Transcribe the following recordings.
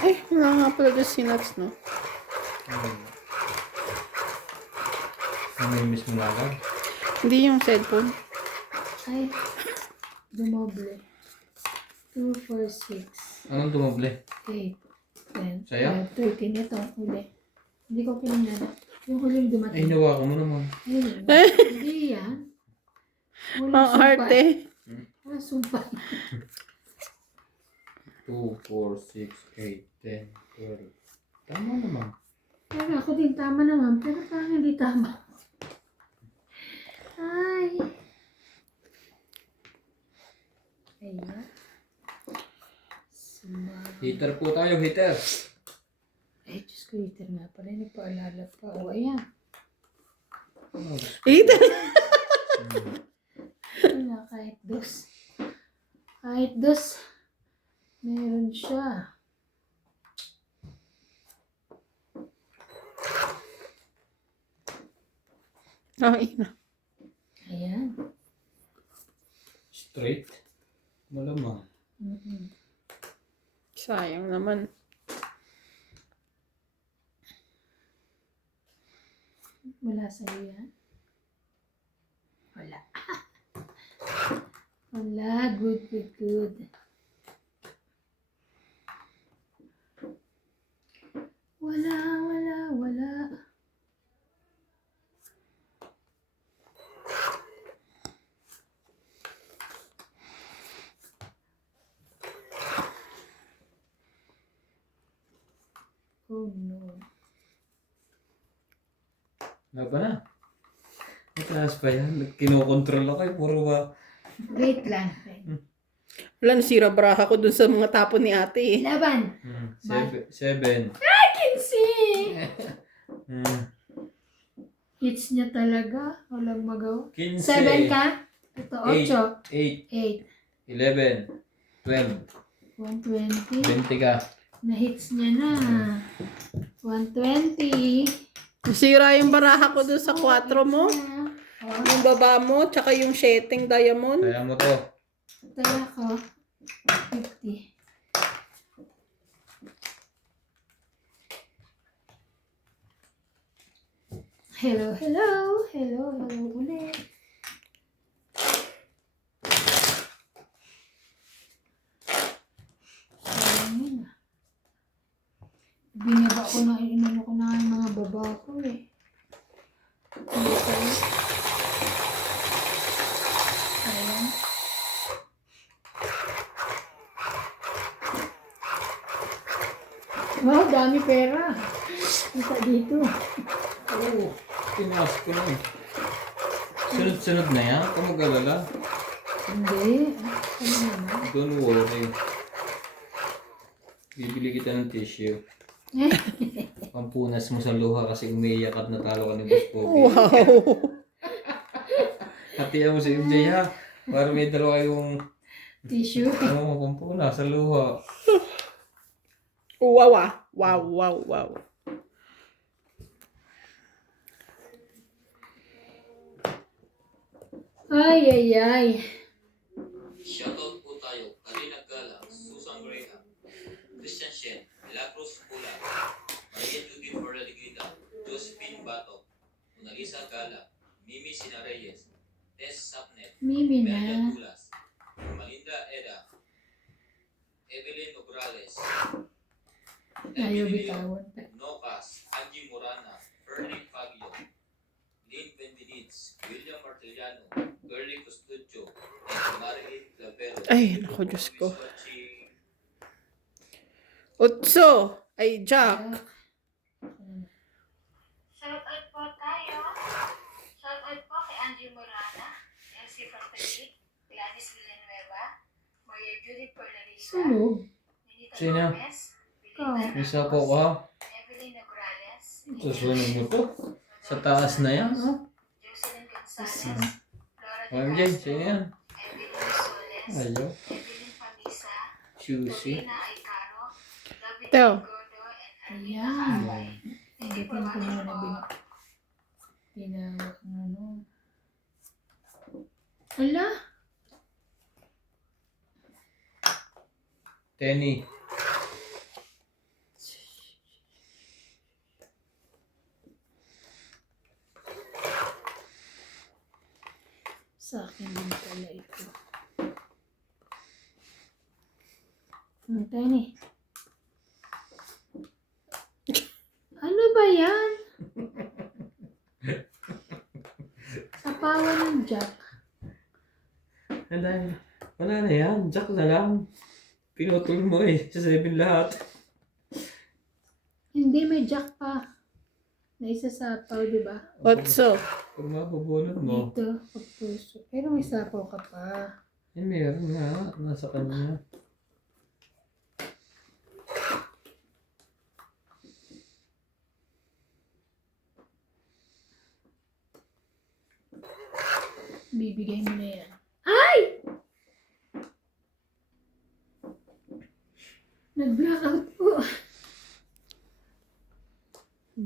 Ay, wala nga pala dyan si Nuts, no? Namimiss mo na agad? Hindi yung cellphone. Ay, dumoble. 2, 4, 6, Anong tumoble? 8, 10, Saya? 12, 13. Ito, huli. Hindi ko pinanala. Yung huling Ay, dumating. hinawakan mo naman. Ayun. Hindi yan. Walang Ang sumpay. arte. Walang sumpay. 2, 4, 6, 8, 10, 12. Tama naman. Pero ako din tama naman. Pero parang hindi tama. Ay. Ayan. Heater po tayo, heater. Ay, Diyos ko, heater nga pala. Nagpaalala pa. O, ayan. Ito. Wala, kahit dos. Kahit dos. Meron siya. Ay, na. Ayan. Straight. Malamang. Sayang naman. Wala sa'yo yan? Wala. Wala. Good, good, good. Wala, wala, wala. Oh no. Laban na. Mataas pa yan. Kinokontrol ako eh. Puro ba? Wait lang. Wala, nasira braha ko dun sa mga tapon ni ate eh. Laban. 7. I can see. Hmm. Hits niya talaga. Walang magawa. 15. 7 ka? Ito, 8. 8. 8. 11. 12. 120. 20 ka. Na-hits niya na. 120. Nasira yung baraha ko dun sa 4 mo. Oh, Yung baba mo, tsaka yung setting diamond. Kaya mo to. taya ko. 50. Hello, hello. Hello, hello ulit. Ayun na. Binaba ko na, inano ko na yung mga baba ko eh. Dito. Ayan. Wow, dami pera. Kita dito. Oo. Tinaas ko na eh. Sunod-sunod na yan. Kung mag-alala. Hindi. Ano naman? Don't worry. Bibili kita ng tissue. Pampunas mo sa luha kasi umiiyak at natalo ka ni Boss Pogi. Wow. Hatiyan mo si MJ ha. Para may dalawa kayong Tissue. pampunas sa luha. Wow, ah. Wow, wow, wow. Ay, ay, ay. Shoutout po tayo, Karina Gala, Susan Graham, Christian Shen, Milagros Pula, Maria Judy Forlaligida, Josephine Bato, Monalisa Gala, Mimi Sina Reyes, Tess Sapnet, Mimi Melia na. Tulas, Malinda Eda, Evelyn Nograles, Ayaw Emily bitawan. Nocas, Angie Morana, Fernie Fagio, Lynn Bendenitz, William Martellano, Girlie Custudio, and Marilyn Clavero. Ay, naku, Diyos ko. Watching Utso. Ay, Jack. Shoutout po tayo. Shoutout po kay Angie Morana, Elsie Fortelic, Gladys Villanueva, Maria Judith Porlarisa, Sunog. Benita Sino? Gomez, Oh. Benita Isa po ko ha. Evelyn Nograles, Susunod mo to. Sa taas na yan. Oh. Jocelyn Gonzalez, Flora De OMJ, Castro, sino yan? Evelyn Soles, Ayo. Evelyn Pamisa, Juicy. Paulina Aicaro, David Teo. Gordo, and Armina Ayan. Arway. Thank you Hindi for ko watching muna po. pinawak ng ano. Ala? Tenny. Sa akin din pala ito. Ang tiny. Ano ba yan? Sapawan ng Jack. Wala na yan. Jack na lang. Pinutol mo eh. Sa 7 lahat. Hindi, may Jack pa. Na isa sapaw, di ba? Otso. Pag mabubunot mo. Dito, pagpuso. Pero may sapaw ka pa. Eh, meron nga. Nasa kanya. Bibigay mo na yan. Ay! Nag-blackout po.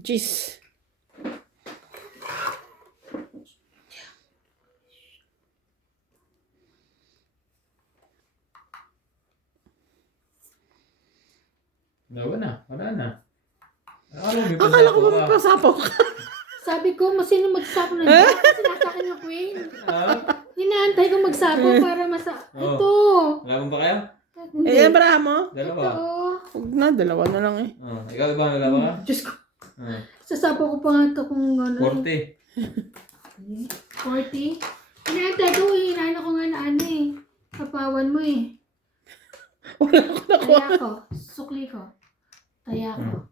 Jeez. Wala na. Wala na. Akala mo Akala ko mapasapaw ka. Sabi ko, sino magsapaw ng Jack? Kasi nasa akin yung queen. Hinaantay ko magsapaw para Oh. Ito. Laban ba kayo? Hindi. Eh, yan baraha mo? Dalawa. Ito. Huwag na, dalawa na lang eh. Ikaw ba nalawa ka? Diyos ko. Ah, Sasapaw ko pa nga ito kung ano. 40. 40? Hinaantay ko, hinaano ko nga na ano eh. Kapawan mo eh. Wala ko nakuha. Taya ko. Sukli ko. Taya ko.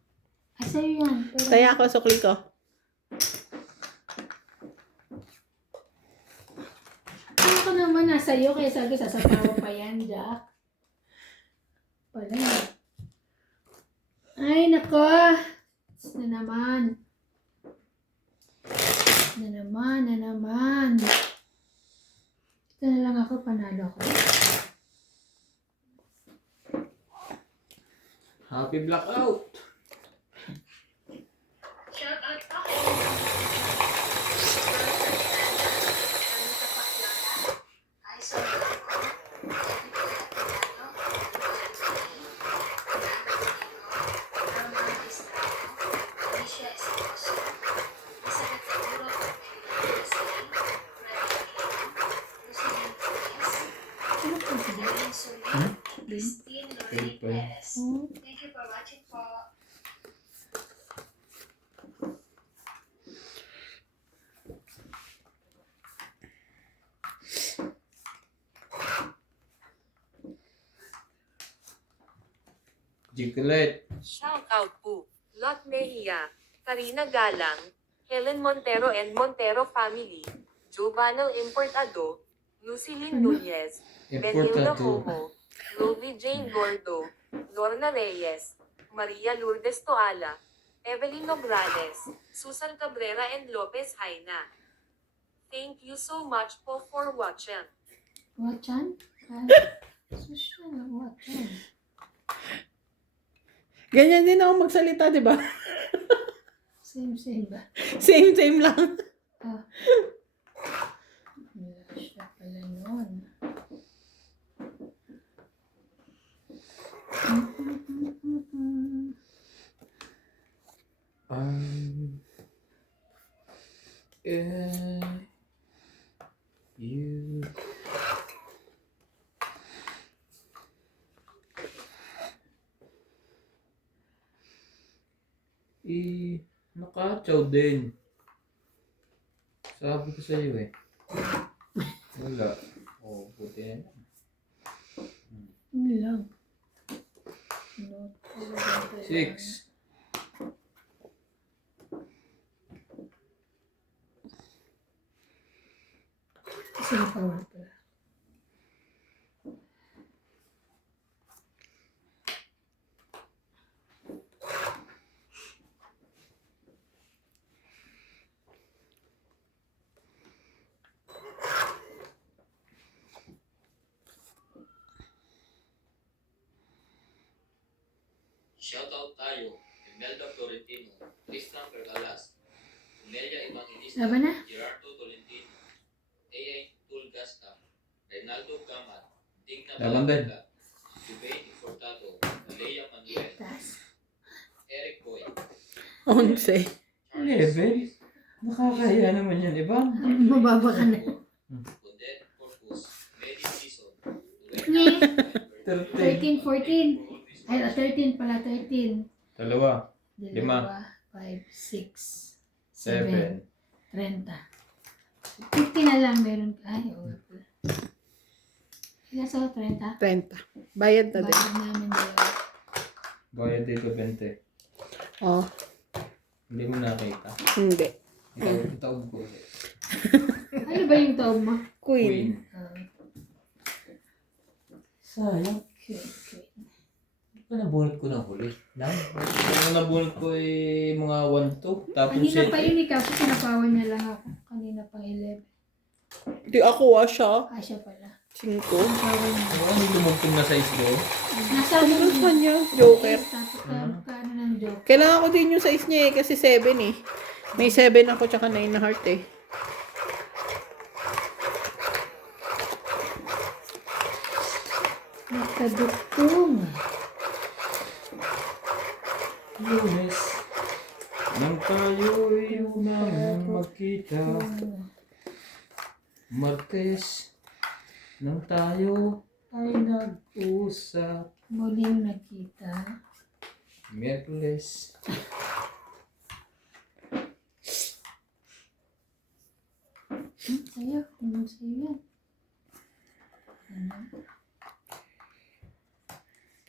Ay, sa'yo yan. Pero, Taya ko, sukli ko. ano ko naman nasa iyo, kaya sabi sasapawan pa yan, Jack. Pala. Ay, nako. Na naman. Na naman. Ito na lang ako, panalo ko. Happy blackout. Shout out po kay Ay, sorry po. Alicia Esposo, Elizabeth Seguro, Rosalyn Perez, Ano po sila? Evelyn Solis, Christine Lorraine Perez. Oh. Thank you for watching po. Jicolette. Shout out po, Lot Mejia, Karina Galang, Helen Montero and Montero family, Jobanel Importado, Lucilin Nunez, Benilda Importado. Homo, Ruby Jane Gordo, Lorna Reyes, Maria Lourdes Toala, Evelyn Nograles, Susan Cabrera and Lopez Haina. Thank you so much po for watching. Wachan? Social, wachan. Ganyan din ako magsalita, di ba? Same ba? Same lang. Ah. Wala siya pala nun. You. Nakachaw din. Sabi ko sa iyo eh. Wala. Oh, buti na yan. Yun lang. No, 6. Kasi power pala. Shoutout tayo, Imelda Florentino, Tristan Pergalas, Umelia Evangelista, Laban na? Gerardo Tolentino, A.A. Tulgasca, Reynaldo Gamat, Digna Laban din. Balaga, Jubain Importado, 11. 11? Nakakahiya naman yan, iba. Mababa ka na. Kundi, purpose, many season. Nye. 13. 13, 14. Ay, 13 pala, 13. Dalawa. Dalawa, 5, 6, 7. 30. 50 na lang meron ka. Ay, oo. Ilan sa 30? 30. Bayad na din. Bayad namin dalawa. Bayad dito 20. Oh, Hindi mo nakita. hindi. Itaog ko. Ano ba yung taob mo? Queen. Ah, Sayang. Queen. Hindi ko nabunot ko ng huli. Ang nabunot ko ay mga 1-2. Tapos Kanina pa yun eh, kaso sinapawan niya lang ako. Kanina pa 11. Di ako siya. Ah, siya pala. 5. Sinapawan niya. Ano lumugtong na size doon? Nasa Ano ba kanya? Joker. Tapos kano ng joke. Kailangan ko din yung size niya eh, kasi 7 eh. May 7 ako tsaka 9 na heart eh. Nakadugtong. Lunes. Nang tayo'y unang magkita. Martes. Nang tayo ay nag-usap. Muling nakita. Miyerkules. Sa'yo. Ano sa'yo yan? Ano?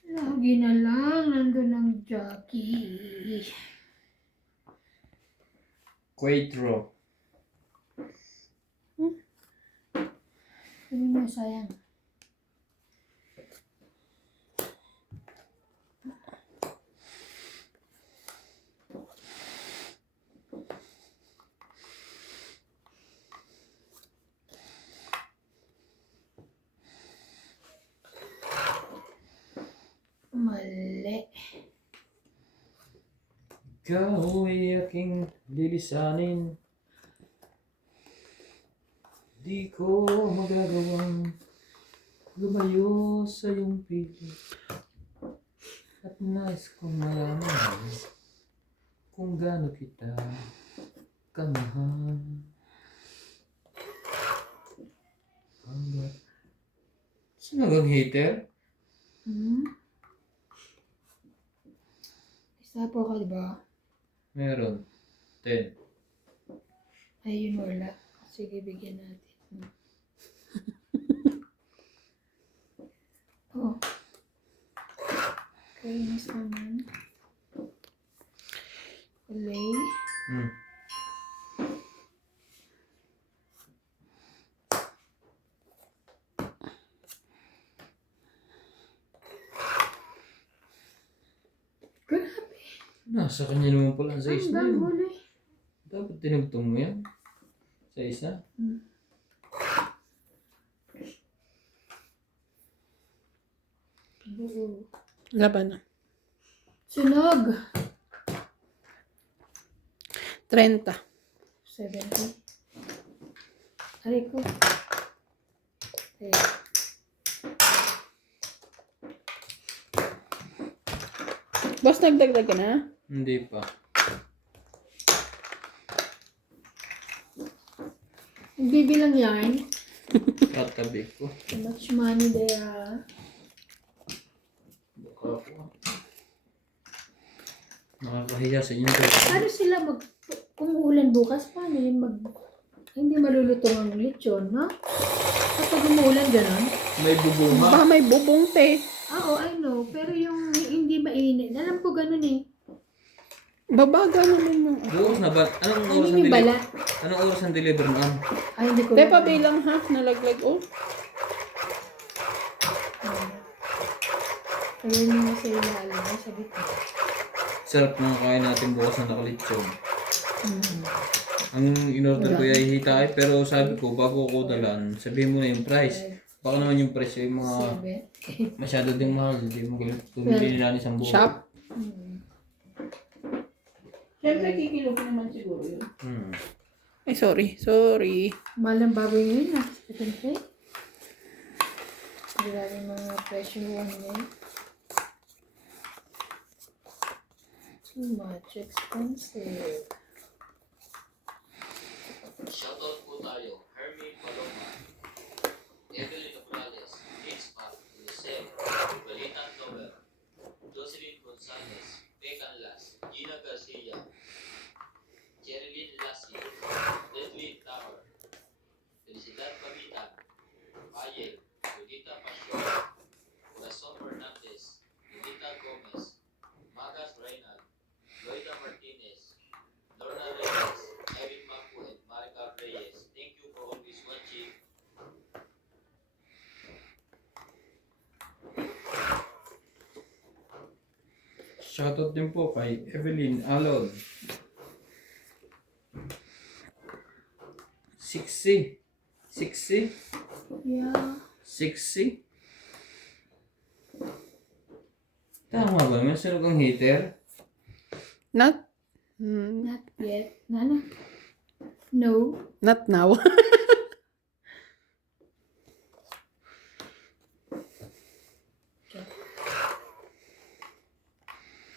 Lagi na lang. Nandun ang jockey. Quattro. Sabi mo, sayang. Mali. Ikaw ay aking lilisanin. Di ko magagawang lumayo sa iyong piling. At nais kong malaman kung gaano kita kamahal. Hanggat... Sino hater? Isa po ka, diba? Meron. 10. Ayun, wala. Sige, bigyan natin. Oh. Kainis naman. Play. Grabe. Nasa kanya naman pala ang size na Hanggang yun. huli. Dapat tinugtong mo yan. Sa isa. Oo. Laban na. Sunog. 30. 70. Aray ko. Okay. Boss, nagdagdag ka na? Hindi pa. Bibilang yan. Katabi ko. How much money there? Baka po. Nakakahiya sa inyo. Paano sila kung uulan bukas, paano yun hindi malulutong ang lechon, no? Kapag umuulan gano'n? May bubuma. Baka may bubong te. Oo, I know. Pero yung hindi mainit, alam ko gano'n eh. Babaga naman yung... Bukas na ba? Anong I oras mean ang yung balat. Anong oras ang deliver noon? Ay, hindi ko Te, pabilang ha. Nalaglag oh. Ayun yung sa ilalim. Ay, sa gitna. Sarap ng kain natin bukas na nakalitsyon. Ang in-order ko ay hita ay pero sabi ko bago ko dalan, sabihin mo na yung price. Baka naman yung price ay mga 7. masyado ding mahal. Hindi mo bumili nila isang buo. Shop. Siyempre, kikilo ko naman siguro yun. Ay, sorry. Sorry. Mahal ang baboy ngayon ah. Patente. Hindi namin mga presyo 1 ngayon. So much expensive. Shoutout po tayo, Hermie Paloma, Evelyn Morales, Mitch Pat, Lucel, Balitan Noel, Jocelyn Gonzalez, Megan Las, Gina Garcia, Jerilyn Lassie, Leslie Tower, Felicidad Pavitan, Ayel, Judita Pasyon, Corazon Fernandez, Judita Gomez, Magas Reynal, Loida Martinez, Lorna Reyes, Irene Macu, and Maricar Reyes. Thank you for always watching. Shoutout din po kay Evelyn Alon. 60. 60? Yeah. 60? Tama ba? May sunod kang hater? Not, Not yet. Nana? No. not now.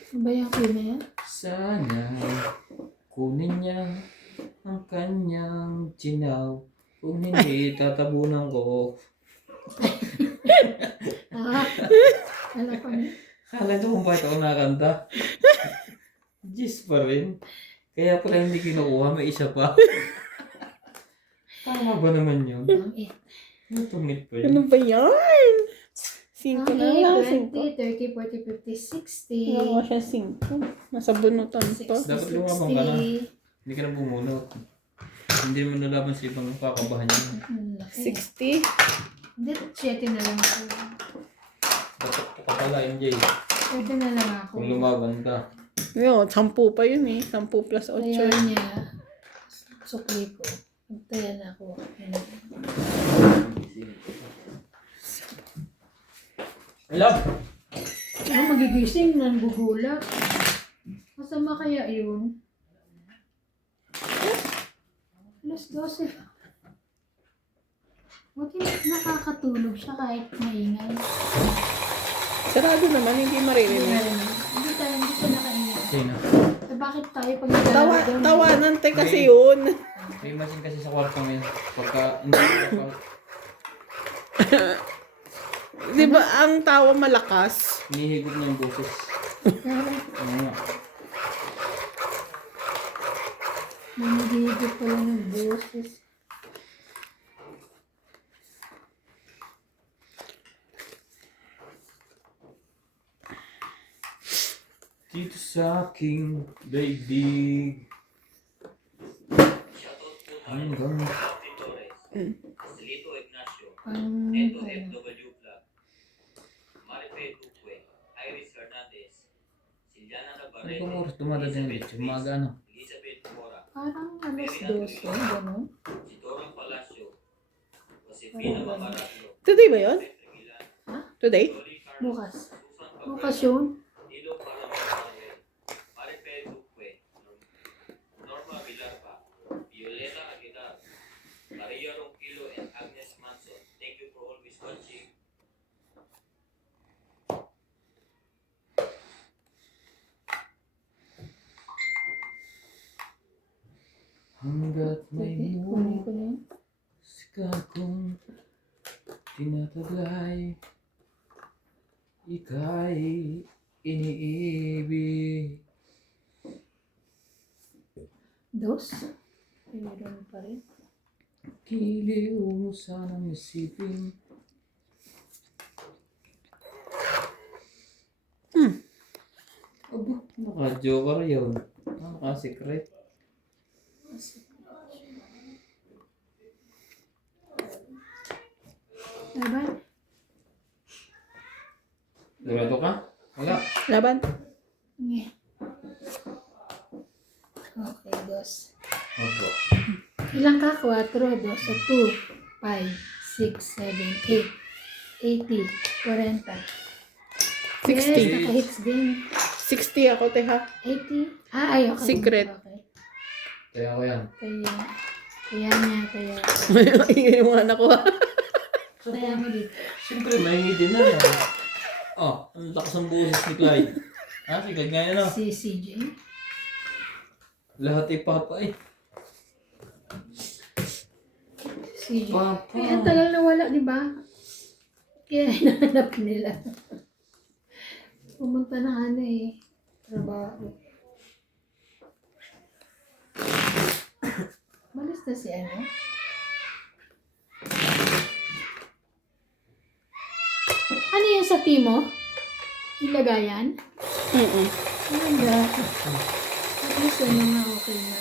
Ano ba yung cream na yan? Sana kunin niya ang kanyang chinaw. Kung hindi, tatabunan ko. Ah, alam ko na. Kala ko kung bakit ako nakakanta. Gis pa rin. Kaya pala hindi kinukuha, may isa pa. Tama ba naman yun? Ang 8. Natungit pa Ano yun. ba yan? 5 Ang na lang. 8, 5. 20, 30, 40, 50, 60. Nakuha siya 5. Nasa bunutan pa. 60, Dapat lumabang ka na. 60. Hindi ka na bumunot. Hindi naman nalaban sa ibang kakabahan niya. Ang laki. 60. Hindi, 7 na lang ako. Dapat ka pala, MJ. 7 na lang ako. Kung lumaban ka. Yun, 10 pa yun eh. 10 plus 8 Kaya yun. niya, sukli ko. Nagtaya na ako. Hello? Ano magigising, nanggugulat. Masama kaya yun? Alas 12. Buti nakakatulog siya kahit maingay. Sarado naman, hindi maririnig. Hindi siya nakaingay. Sino? Eh, bakit tayo pag naglalaro? Tawanan te kasi yun. May machine kasi sa kwarto ngayon. Pagka hindi ka Di ba ang tawa malakas? hinihigop na yung boses. Ano nga? Nanigigit pala ng boses. Dito sa aking daigdig. Shoutout po tayo, Hanggang Martin Torres, Celito Ignacio, Ang Neto FW Vlog, Marife Duque, Iris Hernandez, Siliana Ano Navarrete, kung oras dumadating ng bitch? Umaga ano? Elizabeth Mora, parang alas 12, gano'n. Sidoro Palacio, Josefina Mamaraglo, Today ba yun? Petre Gilan, Today? Dolly Carlos, Bukas. Susan Bukas Cabrera, yun. Nilo Palamare, Marife Duque, Norma Villarba, Violeta Aguilar, Maria Ronquillo, and Agnes Manson. Thank you for always watching. Hanggat may Sige, kunin ko na yun. musika kong tinataglay, ika'y iniibig. Dos. Meron pa rin. Giliw mo sanang isipin. Aba, naka-joker yun. Naka-secret. Laban. Sigurado ka? Wala. Laban? Nge. Okay, dos. Opo. Ilang ka? 4, 2, 2, 5, 6, 7, 8, 80, 40. 60. Yes, naka-hits din. 60 ako, te ha. 80. Ah, ay, okay. Secret. Okay. Kaya ko yan. Kaya. Ingay yung anak ko ha. Kaya mo dito. Siyempre, mahingi din na. Oh, ang lakas ng boses ni Clyde. Ah, sige, ganyan na. Si CJ. Lahat ay papa eh. CJ. Papa. Kaya ang tagal na wala, di ba? Kaya hinahanap nila. Pumunta na ano eh. Trabaho. Malis na si ano? Ano yan sa timo? Ilagayan? Ganda. At least ano nga okay na.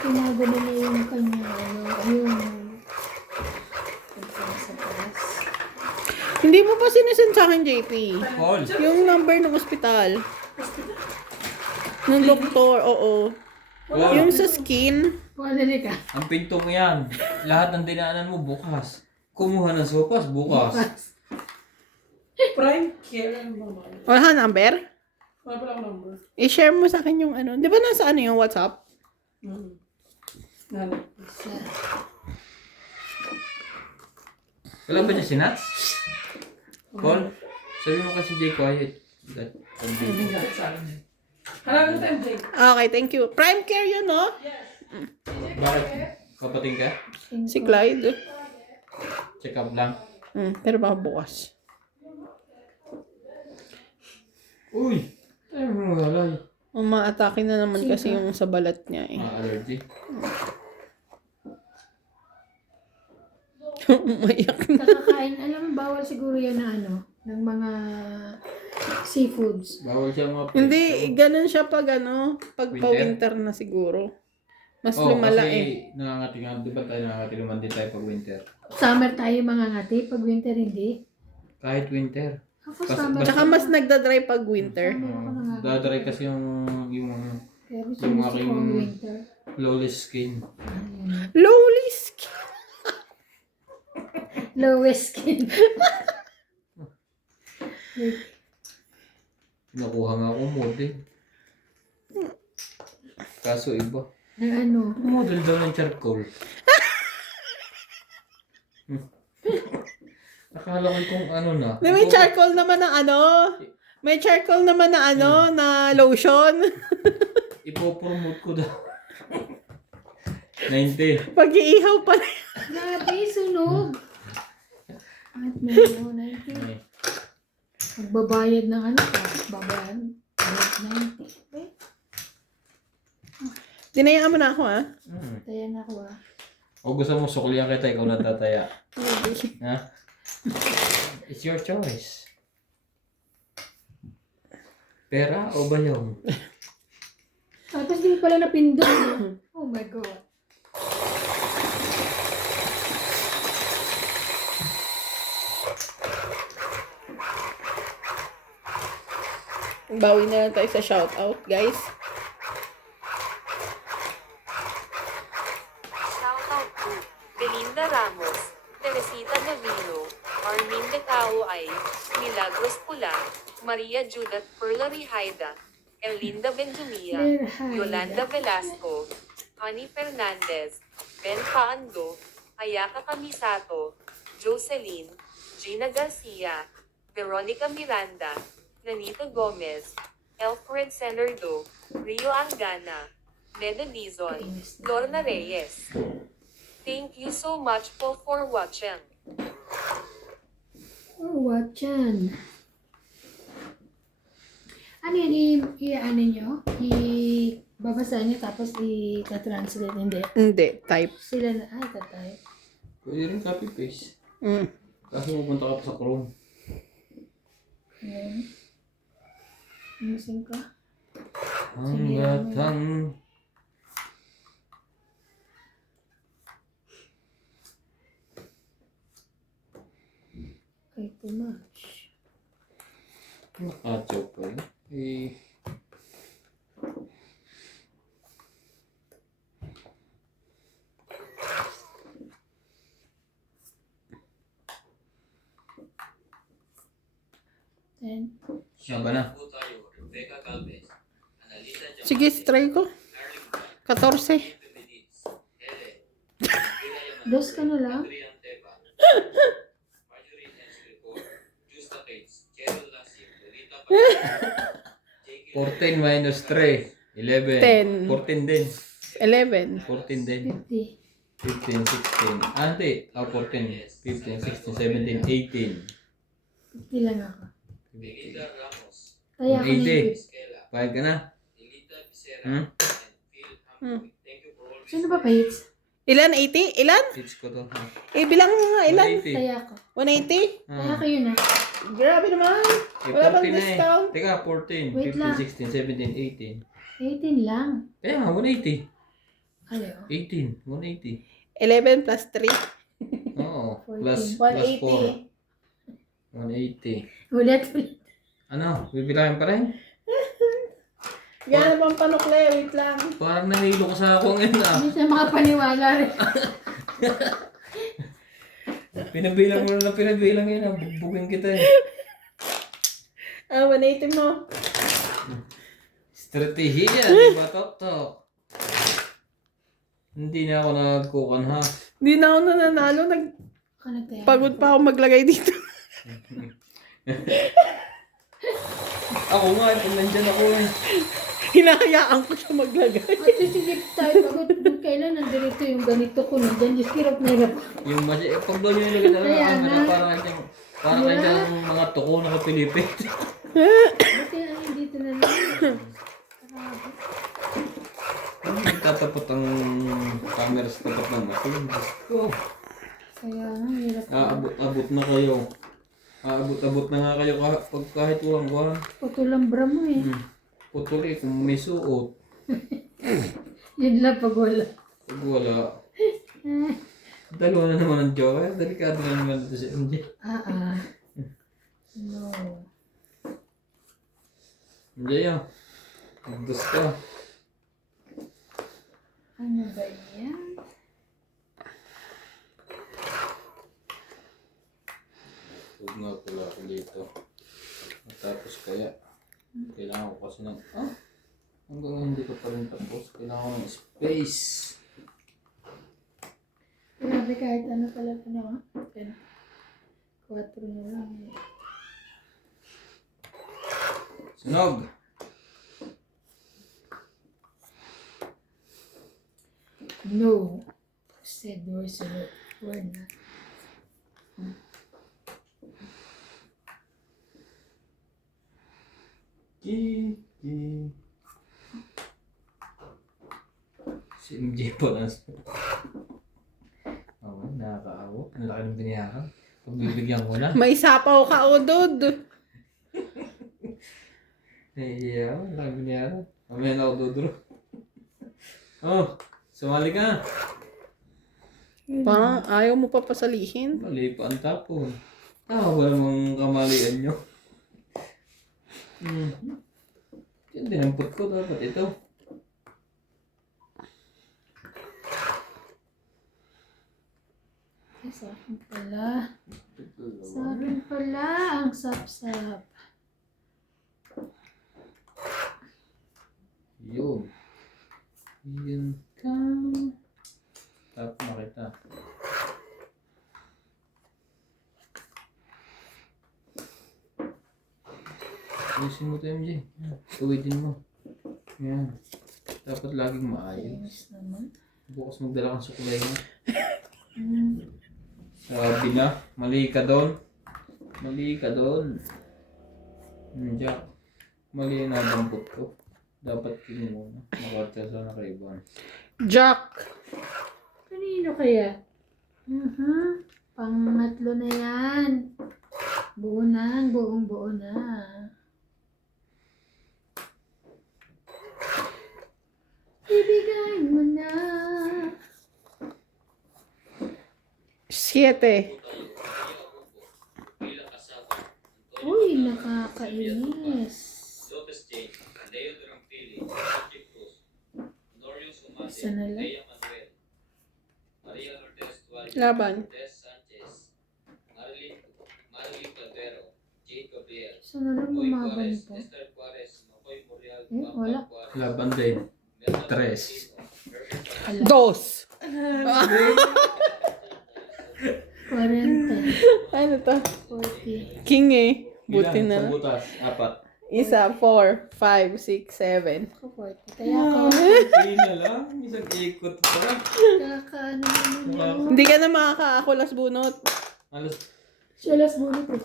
Tinago nila yung kanya, ano, yung sa taas. Hindi mo pa sinesend sa akin, JP. Paul. Yung number ng ospital. Ng doktor, oo. Paul. Yung sa skin. Pumalali ka. Ang pintong yan. Lahat ng dinaanan mo bukas. Kumuha ng sopas bukas. Wala ka number? Wala pala akong number. I-share mo sa akin yung ano. Di ba nasa ano yung WhatsApp? Nala. Wala ba niya si Nats? Paul, sabi mo kasi Jay quiet. That Hindi nga sa akin. Hanapin mo tayo, Jake. Okay, thank you. Prime care yun, no? Bakit? Kapating ka? Si Clyde. Check up lang. Pero baka bukas. Uy! Ay, mo walay. Umaatake na naman kasi yung sa balat niya eh. Allergy. Umayak na. Kakakain, alam mo, bawal siguro yan na ano, ng mga seafoods. Bawal siya mga Hindi, ganun siya pag ano, pag pa-winter na siguro. Mas lumala eh. kasi nangangatingan. Di ba tayo nangangatingan din tayo pag winter? Summer tayo mga ngati, pag winter hindi. Kahit winter. Ako Basta- summer. Tsaka mas nagdadry pag winter. Dadry kasi yung Pero yung gusto ko aking- ang winter. flawless skin. Lowly skin. Lowest skin. Nakuha nga ako model. Kaso iba. Na ano, Model daw ng charcoal. Akala ko kung ano na. May charcoal naman na ano. May charcoal naman na ano, na lotion. Ipopromote ko daw. 90. Pag-iihaw pa na. grabe, sunog. At meron, 90. Ay, Magbabayad ng ano, tapos babayad. 90. Okay, Dinayaan mo na ako, ah. tayo na ako ah. O gusto mo suklihan kita, ikaw natataya. Ha? It's your choice. Pera o bayong? Tapos di mo pala napindot. No? Oh my God. Bawi na lang tayo sa shoutout, guys. Shoutout to Belinda Ramos, Teresita Navino, Armin Decao Ay, Milagros Pula, Maria Judith Perlari Haida, Elinda Benjumia, Yolanda Velasco, Ani Fernandez, Ben Paando, Ayaka Kamisato, Jocelyn, Gina Garcia, Veronica Miranda, Nanita Gomez, Alfred Senardo, Rio Angana, Neda Dizon, Lorna Reyes. Thank you so much po for watching. Oh, what yan? Ano yan? I-ano nyo? Babasa nyo tapos i-translate. Hindi. Hindi, type. Sila na, ay, tatay. Pwede rin copy paste. Mm. Kaso pupunta ka pa sa Chrome. Ayan. Ayusin ko. Hanggat ang... Okay, too much. Nakachaw pa yun. Eh... Then, Siya ba na? Po tayo, Rebecca Calves, Analisa Jamal, Sige, try ko. Arlene 14. Benedict, Helen, dos ka na lang. Adrian Tepa, 14 minus 3. 11. 10. 14 din. 11. 14 din. 50. 15, 16. Ah, hindi. 14. 15, 16, 17, 18. 50 lang ako. Belinda Ramos, Kaya ako na 80. yung Esquela, Bayad ka na? Lilita Becerra, Hmm? and Phil Hamburg. Thank you for always Sino ba Pates? Ilan? 80? Ilan? Teach ko to. Ha? Bilang mo nga ilan? 180. Kaya ako. 180? Kaya ko yun ah. Grabe naman. Eh, Wala bang 14 na eh. discount? Teka, 14, Wait 15, lang. 16, 17, 18. 18 lang. Kaya nga, 180. Ayaw. 18, 180. 11 plus 3. Oo. 14. Plus 4. 180. Ulit. Ano? Bibilangin pa rin? Gano'n bang panukle? Wait lang. Parang nahilo ko sa ako ngayon ah. Hindi siya makapaniwala rin. Pinabilang mo na pinabilang yun ah. Bugbugin kita eh. 180 mo. Strategiya, di ba Tok? Hindi na ako nagkukan ha. Hindi na ako nananalo. Kanagtaya. Pagod pa ako maglagay dito. Ako nga, kung nandyan ako eh. Hinahayaan ko siya maglagay. At least hindi tayo pagod. Kailan nandito yung ganito ko. Nandyan yung hirap na hirap. Yung pag doon yung nilagay talaga, Kaya ang nga. parang nandyan mga tuko na kapilipit. Buti na yun dito na lang. Ano nagtatapot ang camera sa tapat ng machine? Diyos ko. Kaya nga, hirap. Aabot na kayo. Aabot na nga kayo pag kahit walang kuhan. Putulang bra mo eh. Putol eh, kung may suot. Yun lang pag wala. Pag wala. Dalawa na naman ang joker. Delikado na naman ito si MJ. No. MJ ah. Magdos ka. Ano ba yan? Huwag nga pala ako dito. Matapos kaya. Kailangan ko kasi ng... hanggang ngayon hindi ko pa rin tapos. Kailangan ko ng space. Grabe kahit ano pala pa naman. 4 na lang. Sunog! No. Said we're so we're not. Kiki. Si MJ pa lang. Nakakaawa. Ang laki ng biniyakan. Pagbibigyan ko na. May sapaw ka, Odod. Nahihiya ako. Ang laki ng biniyakan. Mamaya na ako dudro. Oh, sumali ka. Parang ayaw mo pa pasalihin. Mali pa ang tapon. Wala mong kamalian nyo. Yan dinampot ko. Dapat ito. Sa akin pala. Sa akin pala ang sap-sap. Yun. Yun ka. Tap na kita. Ayusin mo ito, MJ. Tuwidin mo. Yan. Dapat laging maayos. Ayos naman. Bukas magdala kang sukulay mo. Sabi na, mali ka doon. Mali ka doon. Jack. Mali na dampot ko. Dapat king muna. Makartasa na kay Ivan. Jack. Kanino kaya? Pangatlo na yan. Buo na, buong buo na. Ibigay mo na. 7. Bilang kasama, Uy, nakakainis. Lopez Jane, Leo Durangpili, Chip Cruz, Honorio Sumate, Isa na lang. Lea Manuel, Maria Lourdes Tual, Laban. Lourdes Sanchez, Marilyn Caldero, Jade Gabriel, Sana lang Boy lumaban Juarez, pa. Esther Juarez, Makoy Morial, Wala. Juarez, Laban din. Merna Tres. Martino, Irvin Ala, 2. 40, Ano to? 40. King eh. Buti Ilan na sa lang. butas? 4. Isa, 4, 5, 6, 7. Ako 40. Kaya ka, Hindi na lang. Isang ikot pa. ano naman yun. Hindi ka na makakaakulas bunot. Alas, Siya last bunot eh.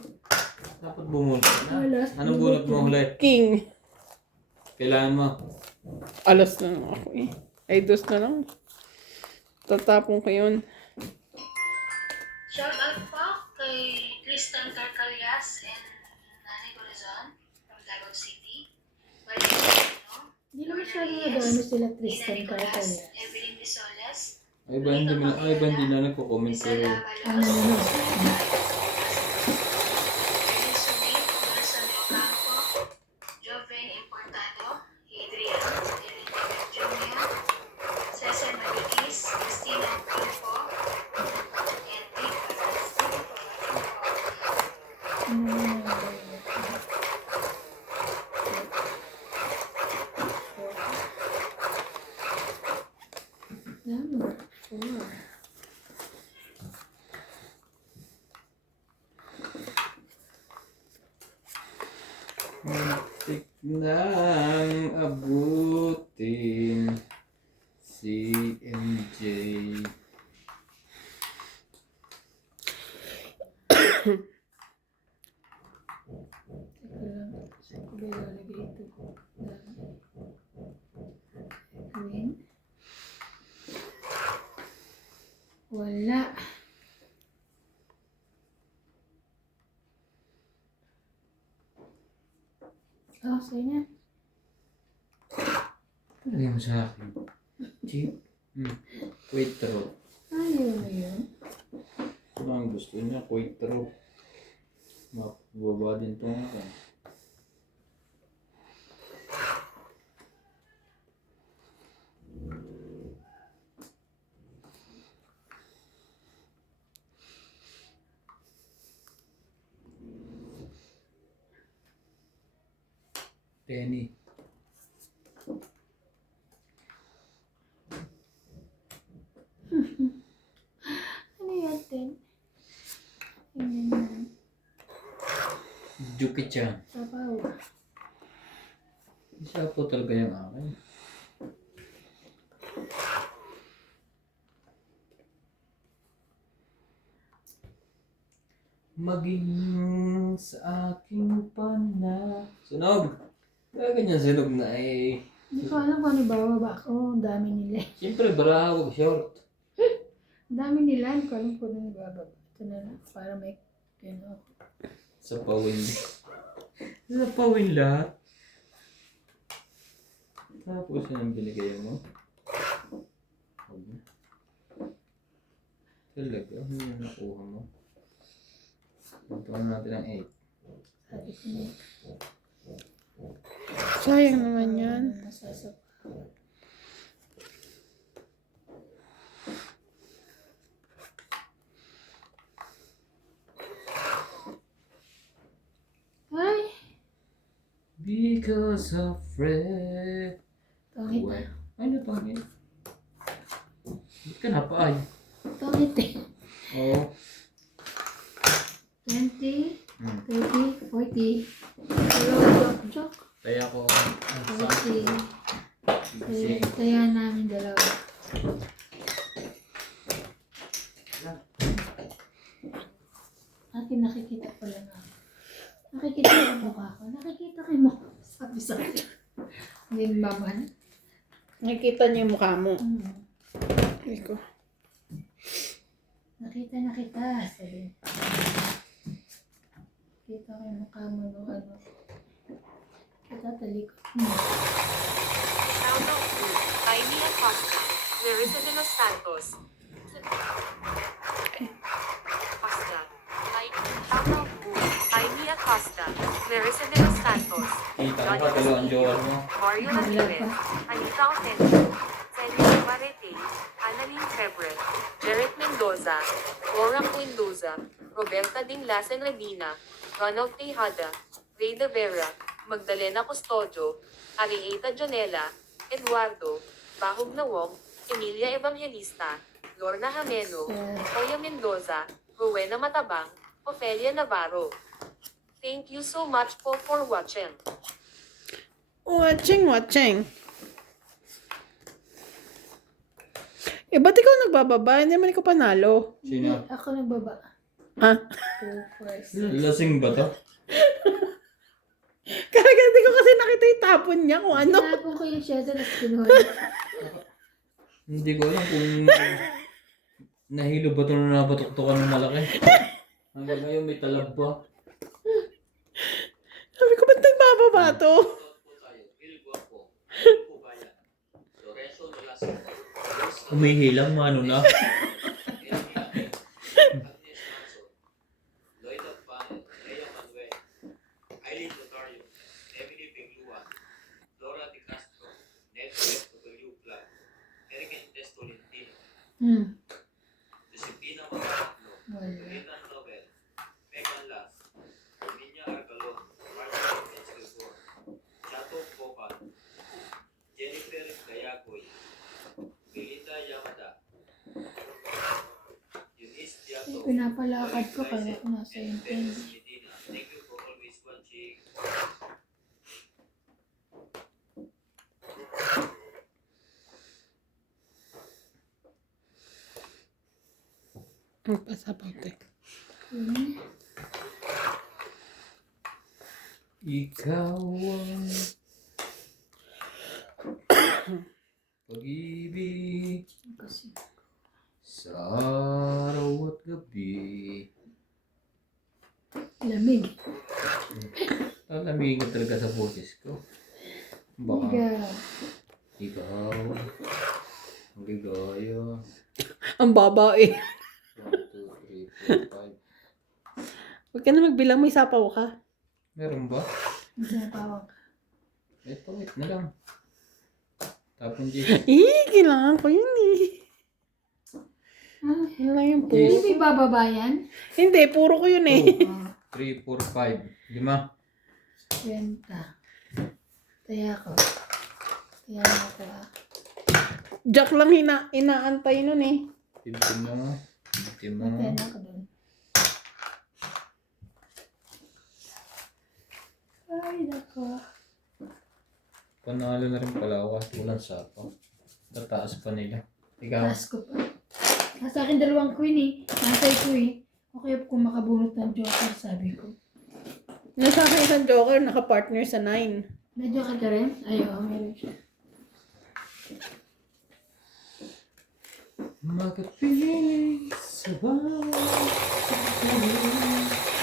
dapat bumunot na. Alas, Anong bunot mo huli? King. Kailangan mo. Alas na lang ako eh. Ay, dos na lang. Tatapon ko yun. Shout out po kay Tristan Carcalias and Nani Corazon from Davao City. Maria Moreno, Hindi naman siya nagano sila Ina Tristan Nicolas, Carcaya. Evelyn Visolas, Ay ba hindi na nagko-comment pero Isela Ano Balos, naman? Evelyn Sumit, Nelson Ocampo, Joven Importado, Adrian, Elizabeth Jr., Cesar Malikis, Christina Campo, and Vic Balas. Ano naman? Number 4. muntik nang abutin si MJ. Teka lang. Saan ko ba ilalagay ito? Green. Wala. Oh, sa'yo na. Lagay mo sa akin. Cheap. Quattro. Ayaw na yun. Ano ang gusto niya? Quattro. Mababa din itong ako. Penny. Ano yan, Ten? Tingnan mo. Juki-chan. Sabaw. Isa po talaga yung akin. Maging sa aking pana. Sunog! Kaya ganyan sunog na eh. Hindi ko alam kung ano bababa ako. Ang dami nila. Siyempre, barahaw, short. Ang dami nila. Hindi ko alam kung ano bababa. Ito na lang. Para may ano. Sa pawin. Sa pawin lahat. Tapos yun ang binigay mo. Huwag na. Talaga, ano yung nakuha mo? Tuntuan natin ang 8. Sabi ko na. Sayang naman yan. Nasasap. Ay! Because of Fred. Tongit Well, ah. ano pangit? Ba't ka napaay? Tongit eh. Oo. 20, Hmm. 30, 40. Dalawa joke. Kaya ko. 40. Kaya namin dalawa. Akin nakikita ko lang ako. Nakikita ko ang mukha ko. Nakikita ko yung mukha ko. Sabi sa akin. Hindi maman. Nakikita niyo yung mukha mo. Hindi ko. Nakita na kita. Sabi. Kita ko yung mukha mo nung ano. Kita talikod mo. Shoutout to Jaime Acosta, Clarissa de los Santos. Acosta. Like, shoutout to Jaime Acosta, Clarissa de los Santos. Kita ko pa dalawang jowa mo. Mario Ramirez, Anita Otento, Celia Marete, Annalyn Febre, Derek Mendoza, Laura Mendoza, Roberta Dinglasen Redina, Ronald Tejada, Ray De Vera, Magdalena Custodio, Arieta Jonela, Eduardo, Bahog Nawong, Emilia Evangelista, Lorna Jameno, Toya Mendoza, Rowena Matabang, Ofelia Navarro. Thank you so much po for watching. Watching. Ba't ikaw nagbababa? Hindi naman ikaw panalo. Sino? Ako nagbaba. Ha? Two first. Lasing ba to? Kaya hindi ko kasi nakita yung tapon niya kung ano. Tinapon ko yung shell tapos kinuha. Hindi ko alam kung nahilo ba ito na nabatok-tokan ng malaki. Hanggang ngayon may talab pa. Sabi ko, ba't nagbababa to? Shoutout po tayo, Il Guapo, Grupo Bayan, Lorenzo Nolasco, Luis Umihilang mano na. Agnes Manson, Lloyd Panet, Lea Manuel, Aileen Notario, Emily Pingluan, Laura De Castro, Netflix W. Clark, Eric Entes Tolentino, Josepina Magalacno, Rita Nobel, Megan Las, Herminia Arcalon, Margaret Escritor, Chato Copan, Jennifer Gayagoy, Belinda Yamada, Eunice Diato, Pinapalakad ko kaya ako nasa and yung Felix Medina. Thank you for always watching. Ang pasapote. Ikaw ang pag-ibig kasi. sa araw at gabi. Lamig. Lalamigin ka talaga sa boses ko. Baka Ikaw. ikaw ang ligaya. Ang baba eh. 1, 2, 3, 4, 5. Huwag ka na magbilang, may sapaw ka. Meron ba? Sinapawag. Wait na lang. Tapon G. Kailangan ko yun eh. Yun lang yung po. Hindi may bababayan? Hindi, puro ko yun eh. 3, 4, 5. 5. Benta. Taya ko. Taya ako ah. Jack lang inaantay nun eh. 15 mo. 15 mo. Taya na ako dun. Ay, nako. Panalo na rin pala ako kasi walang sapaw. Tataas pa nila. Ikaw. Taas ko pa. Nasa akin 2 queen eh. Nasay ko eh. Okay kung makabunot ng joker, sabi ko. Nasa akin isang joker, naka-partner sa 9. May joker ka rin? Ayaw, meron siya. Makapiling sa bawat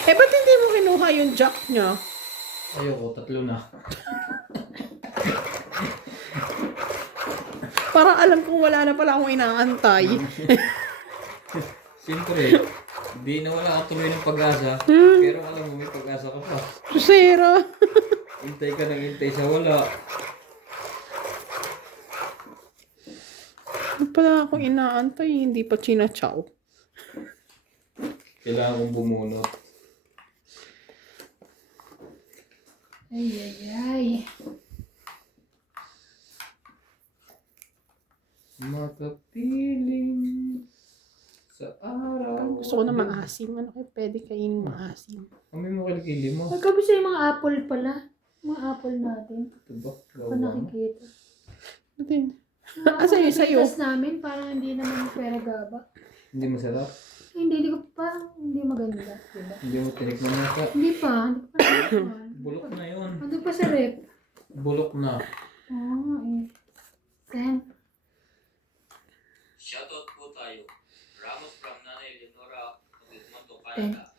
Ba't hindi mo kinuha yung jack niya? ayoko, 3 na. Parang alam kong wala na pala akong inaantay. Siyempre, di na wala ka tuloy ng pag-asa. Pero alam mo, may pag-asa ka pa. Susera. Hintay ka ng hintay sa wala. Ano pala akong inaantay, hindi pa china-chow. Kailangan kong bumunot. Ay, ay, ay. Makapiling sa araw. Gusto ko na maasim. Ano kayo pwede kainin maasim? Kami mo kilikili mo. Magkabi sa yung mga apple pala. Mga apple natin. Ito ba? Ako Gawa mo? nakikita. Natin. Mga Sa'yo, sa'yo. pagkakas namin, parang hindi naman pera gaba. Hindi masarap. Hindi ko parang hindi maganda. Diba? Hindi mo tinikman mo ka. Hindi pa natikman. Bulok na yun. Ando pa sa rep. Bulok na. Eh. Then, Shoutout po tayo. Ramos from Nanay Leonora, Monte Canada.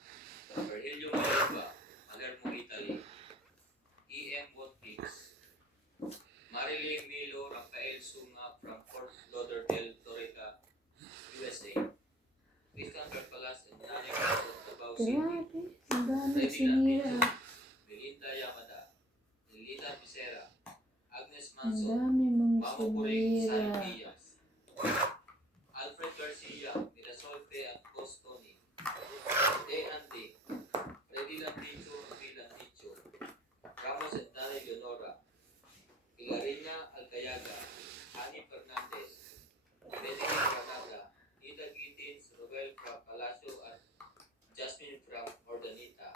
Virgilio Maluba, Palermo, Italy. E.M. Watkins. Marilyn Milo Rafael Sunga from Fort Lauderdale, Florida, USA. Christian Carpalas and Nanay Carson, Davao City. grabe. Ang dami Freddy sinira. Lantizo, Melinda Yamada, Lilita Picera, Agnes Ang Manso, dami mong Mamo Puring, Sally sinira. Diaz, Alfred Garcia, Mirasol P. at Costoni, De Ante, Freddy Lantizo, Ruby Lantizo, Ramos and Nanay Leonora, Hilarina Alcayaga, Ani Fernandez, Benedict Granada, Nita Gittins, Robel from Palacio at Jasmine from Ordanita,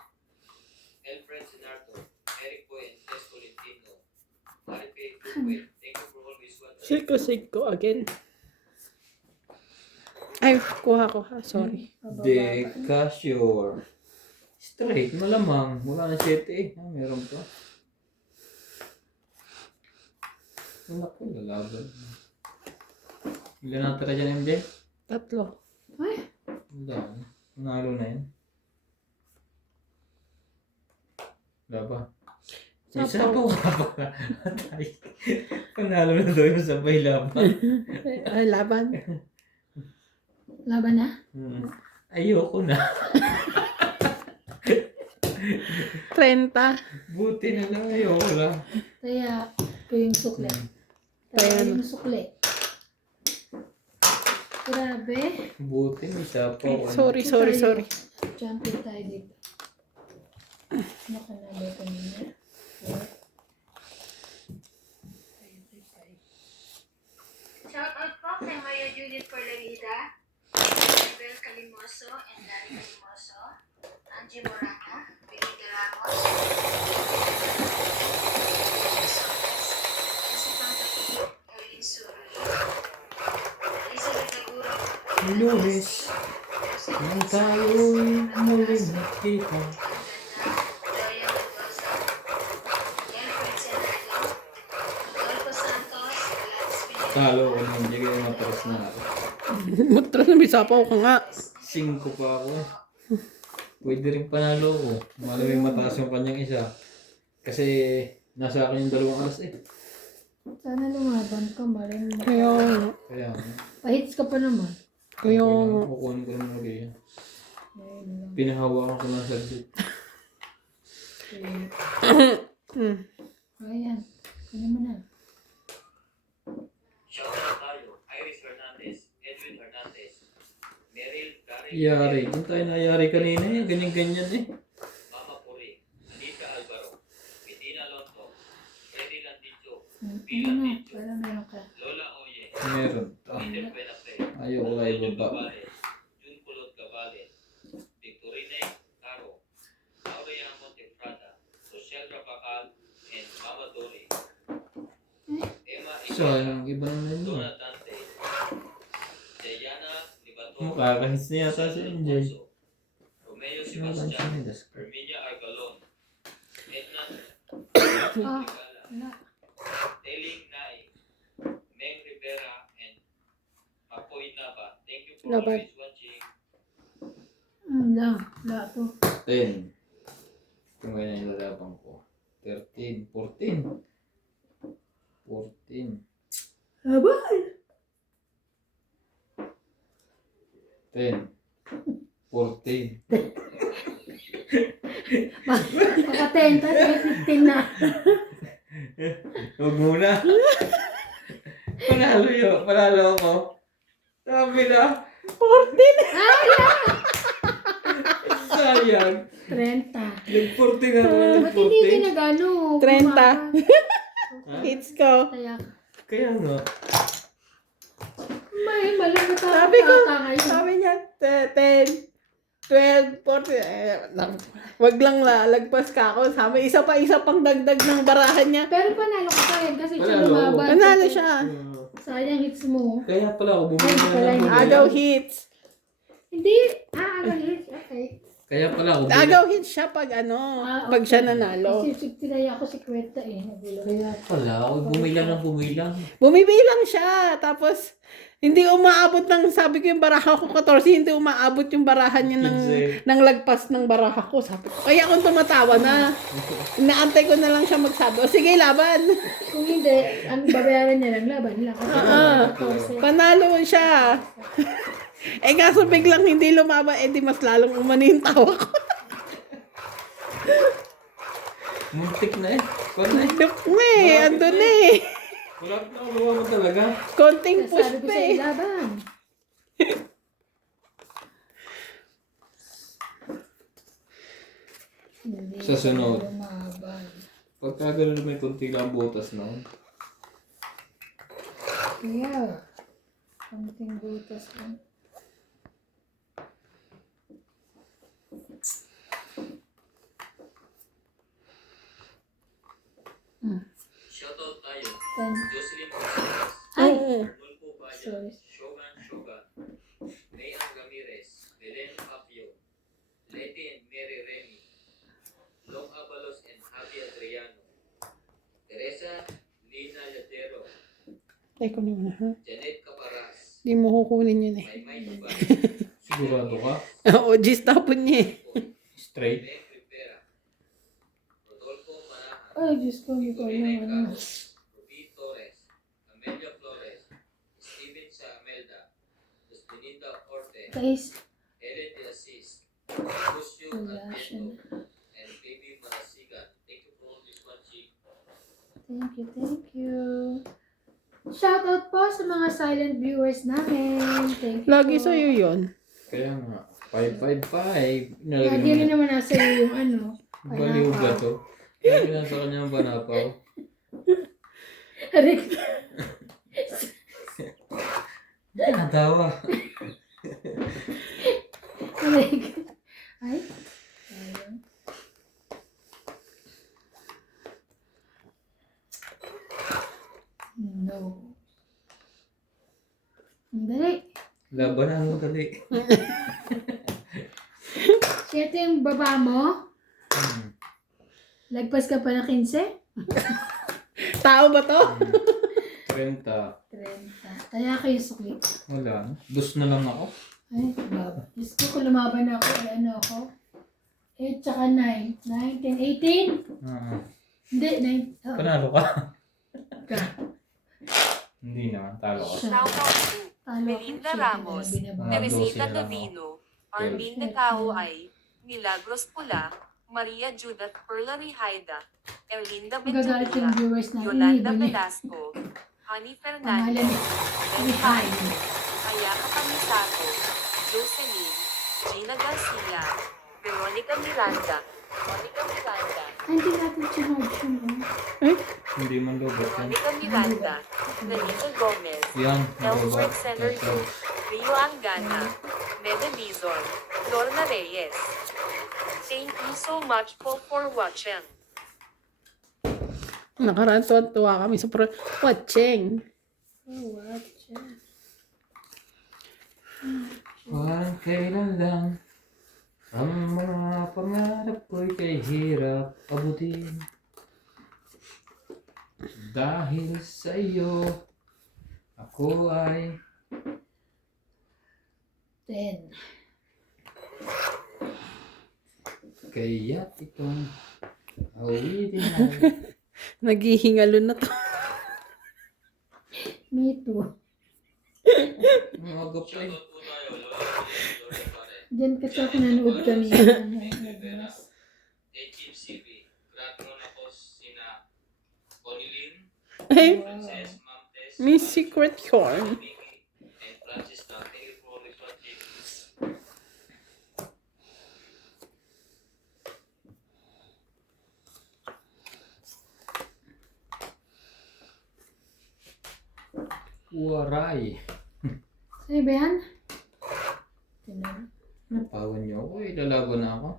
El Siko again. Ay, kuha. Sorry. De Casio. Straight, malamang. Wala na 7 eh. Ah, meron pa. Anak ko, lalaban. Ilan natira dyan, MJ? 3. Ay, Wala. Nanalo na yan. Wala ba? Isa Sapaw. pa ka. Panalo na daw yung sabay laban. Ay, laban. laban na? Ayoko na. 30. Buti na lang, ayoko lang. Kaya, ito yung sukle. Kaya Kaya ano? yung sukle. Grabe. Buti may sapaw. Sorry. Champion tayo dito. Nakanalo kanina. Shoutout po kay Maria Judith Perlarida, Bel Calimoso and Larry Calimoso, Angie Morana, Benita Ramos, Erlin Suri, Elizabeth Aguro, Lunes, nang tayo'y muling nakita. Gloria Mendoza, Elfred Senado, Adolfo Santos, Gladys Pineda, Talo ko nung hindi kayo matras na ako. Matras na bisapaw ka nga. 5 pa ako. Pwede rin panalo ko. Malamang mataas yung kanyang isa. Kasi nasa akin yung 2 alas eh. Sana lumaban ka, marin mo. Kaya, Kaya, Pahits ka pa naman. kaya, kukunin ko naman lagi yan. Ayun lang. Pinahawakan ko ng subject. Ayan. Ano mo na? Shoutout tayo, Iris Hernandez, Edwin Hernandez, Meryl Gary, Yari. Kung tayo nayari kanina eh. Ganyan-ganyan eh. Mama Puri, Anita Alvaro, Medina Lonto, Freddy Landicho, Ano na? Para meron ka. Lola Oye, Meron. Peter Penafe, Ayoko kayo baba. Gavale, Jun Kulot Gavale, Victorine Caro, Aurea Montefrada, Rochelle Rapacal, and Mama Dori. Emma Sayang, iba naman yun. Donna Dante, Diana Libato, Makakahits na yata si MJ. Romeo Sebastian. Sebastian, Herminia Argalon, Edna Ah, Regala, wala. Teling Nai, Meng Rivera, and Makoy Nava. Thank you for Laban. always watching. Wala to. 10. Kung ngayon yung lalaban ko. 13. 14. 14. Laban! 10. 14. Makatenta, 15 na. Huwag muna. Panalo yun. Panalo ako. Sabi na. 14. Sayang. 30. Nag-14 ako. Ba't hindi ka nag-ano? 30. Hits ko. Kaya, Kaya nga. malamang ka. Sabi ko, ngayon. sabi niya, 10, 12, 14. Wag lang lalagpas ka ako. Sabi, isa pang dagdag ng barahan niya. Pero panalo ka pa rin kasi siya Panalo. lumaban. Panalo siya. Sayang hits mo. Kaya pala ako bumili Ay, na pala ng yun. bumili. Agaw hits. Hindi. Agaw hits. Okay. Kaya pala ako bumili. Agaw hits siya pag pag siya nanalo. Kasi tinaya ako si Kwenta eh. Nagulo. Kaya pala ako bumilang ng bumilang. Bumibilang siya. Tapos, hindi umaabot ng, sabi ko yung baraha ko 14, hindi umaabot yung barahan niya ng lagpas ng baraha ko. Sabi ko, kaya akong tumatawa na. Inaantay ko na lang siya magsabi, o sige, laban. Kung hindi, ang babayaran niya lang laban lang. Kasi Panalo siya. Kaso biglang hindi lumaban, di mas lalong umano yung tawa ko. Muntik na eh. Kung na eh. Duk andun eh. Wala na ako lumaman talaga. Konting push sabi ko pa sa eh. laban. Hindi Sa sunod. siya lumaban. Pagka gano'n may konti lang butas na. Kaya, konting butas lang. Shoutout tayo, Ten. Jocelyn Gonzalez, Teko na muna, ha? Janet Caparas, Hindi mo kukunin yun eh. Maymay Dugan, Sigurado ka? Oo, G's tapon niya eh. Straight? Meg Rivera, Rodolfo Manahan, Ay, Diyos ko, hindi ko Corina alam ano. Carlos, Ruby Torres, Amelia Flores, Steven Saamelda, Justinita Orte, Guys, Ellen de Assis, Lucio wala siya Adieto, na. and Baby Marasigan. Thank you for this watching. Thank you, thank you. Shoutout po sa mga silent viewers namin. Thank you Lagi po. sa'yo yun. Kaya nga. 555. Lagi rin naman nasa iyo yung ano. Baliw ba to? Lagi nasa kanya ang banapaw. Rick. Natawa. Rick. Ay. Ayun. No. Ang dali. Labanan mo dali. Siya ito yung baba mo. Lagpas ka pa na 15? Tao ba to? 30. 30. Kaya kayo sukli. Wala. Dus na lang ako. Ay, baba. Diyos ko kung lumaban ako, ay ano ako. 8 tsaka 9. 9, 10, 18? Hindi, 9. Oh. Panalo ka. Ka. Hindi naman. Talo ka. Shoutout to Talo Melinda ako. Ramos, Siyempre, binaba. Teresita sila lang Davino, Armin de Caoay, Milagros Pula, Maria Judith Perla Rihaida, Erlinda Magagalit yung Benjamina, viewers natin. Yolanda Iba niya. Velasco, Honey Pangalan Fernandez, ni Hi. Ayaka Pamisato, Jocelyn, Gina Garcia, Veronica Miranda, Hindi natin sinod siya. Hindi man lobot yan. Veronica Miranda, Nanita Gomez, Yan. Elfred lobot. Center Group, Rio Angana, Neda Dizon, Lorna Reyes. Thank you so much for watching. Nakaraan tuwa kami sa watching. Oh, what? Parang kailan lang ang mga pangarap ko'y kay hirap abutin. Dahil sa iyo, ako ay 10. kaya't itong awitin ay Naghihingalo na to. Me too. mga gapay. Shoutout po tayo, Lola Pare, Diyan kasi ako nanood kanina. Team CB, gratulong ako sina Conilyn, Ay, Princess, Ma'am Tess, may secret yarn. Vicky, and Francis na. Thank you for this watching. Waray. Sa'yo ba yan? Tinan. Napawan niyo ako eh. Lalaban na ako.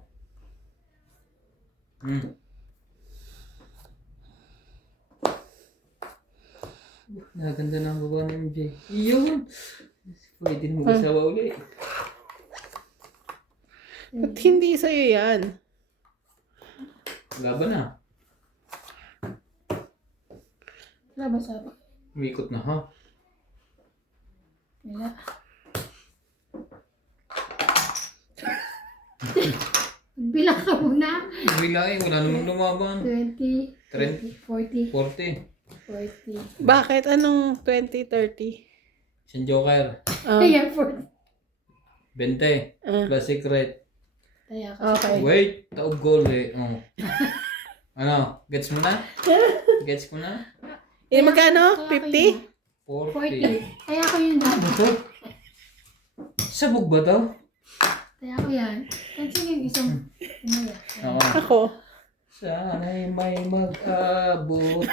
Naganda na ang baba ni MJ. Iyon! Pwede na mag-asawa uli. Ba't hindi sa'yo yan? Laban na. Wala ba sabi? Umikot na ha. Wala. Bilang ka muna. Bilain, wala namang lumaban. 20, 30, 40, 40. 40. Bakit? Anong 2030? Siyang Joker. Ayan, 40. 20. Plus secret. Kaya ka. Okay. Wait, taob goal eh. Oh. Ano? Gets mo na? Gets mo na? Eh, magkano? 50? 40. Kaya ko yun na. Ano to? Sabog ba to? Kaya ko yan. Kasi yung isang umaya. Oo. Ako. Sana'y may mag-abot.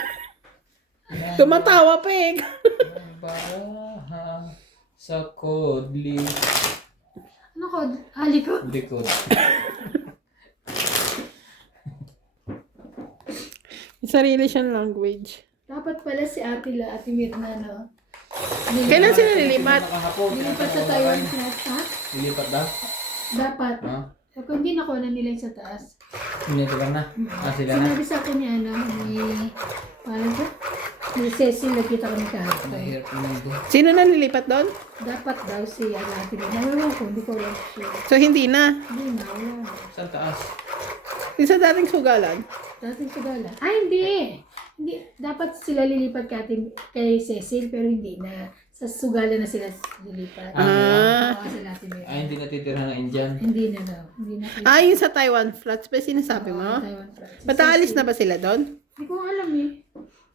Tumatawa pa eh. Ng baraha sa kodli. Ano ko? Hali ko? Likod. May sarili siyang language. Dapat pala si Ate Mirna, no? Kailan sila nilipat? Nilipat sa Taiwan class, ha? Nilipat na? Dapat. Ha? Kung hindi nakuha na nila yung sa taas. Nilipat na? Ah, sila na? Sinabi sa akin ni ano, ni... Parang sa... Ni Cecil, nakita kami kahapon. Mahirap naman doon. Sino na nilipat doon? Dapat daw si Ate Lina. Ewan ko, hindi ko alam siya. So, hindi na. Hindi na, wala. Saan taas? Yung sa dating sugalan. Dating Sugala. Hindi. Hindi. Dapat sila lilipat kay Cecil, pero hindi na. Sa Sugala na sila lilipat. Ah. Oo, sila Ate Lina. Ay, hindi natitira na Indian. Hindi na daw. Hindi na. Ah, yung sa Taiwan flats pa sinasabi mo? Taiwan Flats. Si Ba't aalis Cecil. na ba sila doon? Hindi ko alam eh.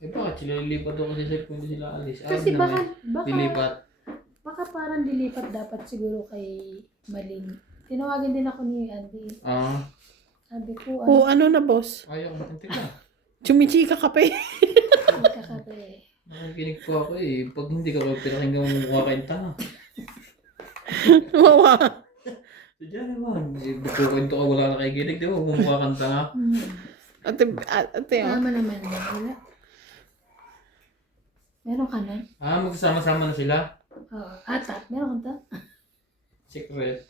Eh, bakit sila lilipat doon kasi sir kung hindi sila alis? Kasi baka Lilipat. parang dilipat dapat siguro kay Maling. Tinawagan din ako ni Andy. Ah, Sabi ko, Oo, ano na, boss? ayaw ko. Teka. Chumichika ka pa eh. kakape. Nakikinig po ako eh. Pag hindi ka pinakinggan mo mukha kayong tanga. Wawa. Sadya naman. Bukukwento ka wala na kakikinig. Di ba? Mumukha kang tanga. Ate, oh. Tama naman na. Wala. Meron ka na? Ah, magsasama-sama na sila. Oo. Atat. Meron ka ta? Secret.